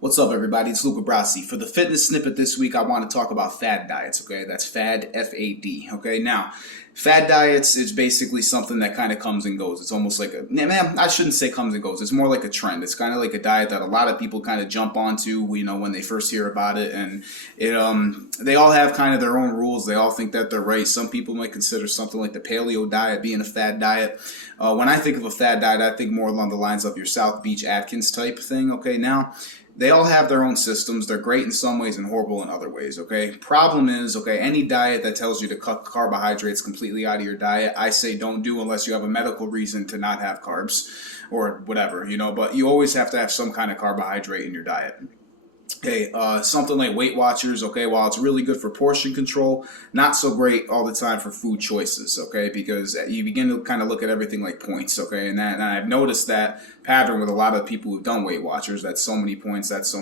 What's up, everybody? It's Luca Brasi. For the fitness snippet this week, I want to talk about fad diets, okay? That's fad, F-A-D, okay? Now, fad diets is basically something that kind of comes and goes. It's almost like I shouldn't say comes and goes. It's more like a trend. It's kind of like a diet that a lot of people kind of jump onto, when they first hear about it. And they all have kind of their own rules. They all think that they're right. Some people might consider something like the paleo diet being a fad diet. When I think of a fad diet, I think more along the lines of your South Beach Atkins type thing, okay? Now, they all have their own systems. They're great in some ways and horrible in other ways, okay? Problem is, okay, any diet that tells you to cut carbohydrates completely out of your diet, I say don't do unless you have a medical reason to not have carbs or whatever, but you always have to have some kind of carbohydrate in your diet. Okay, something like Weight Watchers, okay, while it's really good for portion control, not so great all the time for food choices, okay, because you begin to kind of look at everything like points, okay, and I've noticed that pattern with a lot of people who've done Weight Watchers, that's so many points, so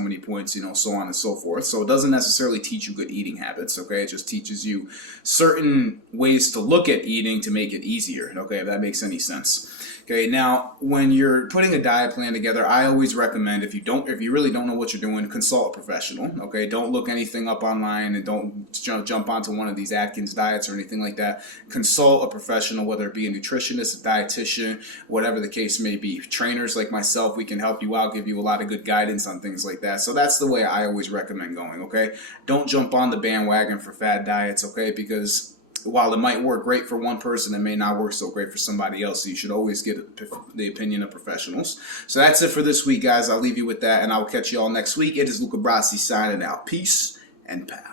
on and so forth. So it doesn't necessarily teach you good eating habits, okay, it just teaches you certain ways to look at eating to make it easier, okay, if that makes any sense. Okay, now when you're putting a diet plan together, I always recommend if you really don't know what you're doing, consult a professional. Okay, don't look anything up online and don't jump onto one of these Atkins diets or anything like that. Consult a professional, whether it be a nutritionist, a dietitian, whatever the case may be. Trainers like myself, we can help you out, give you a lot of good guidance on things like that. So that's the way I always recommend going. Okay, don't jump on the bandwagon for fad diets. Okay, because while it might work great for one person, it may not work so great for somebody else. So you should always get the opinion of professionals. So that's it for this week, guys. I'll leave you with that, and I'll catch you all next week. It is Luca Brasi signing out. Peace and power.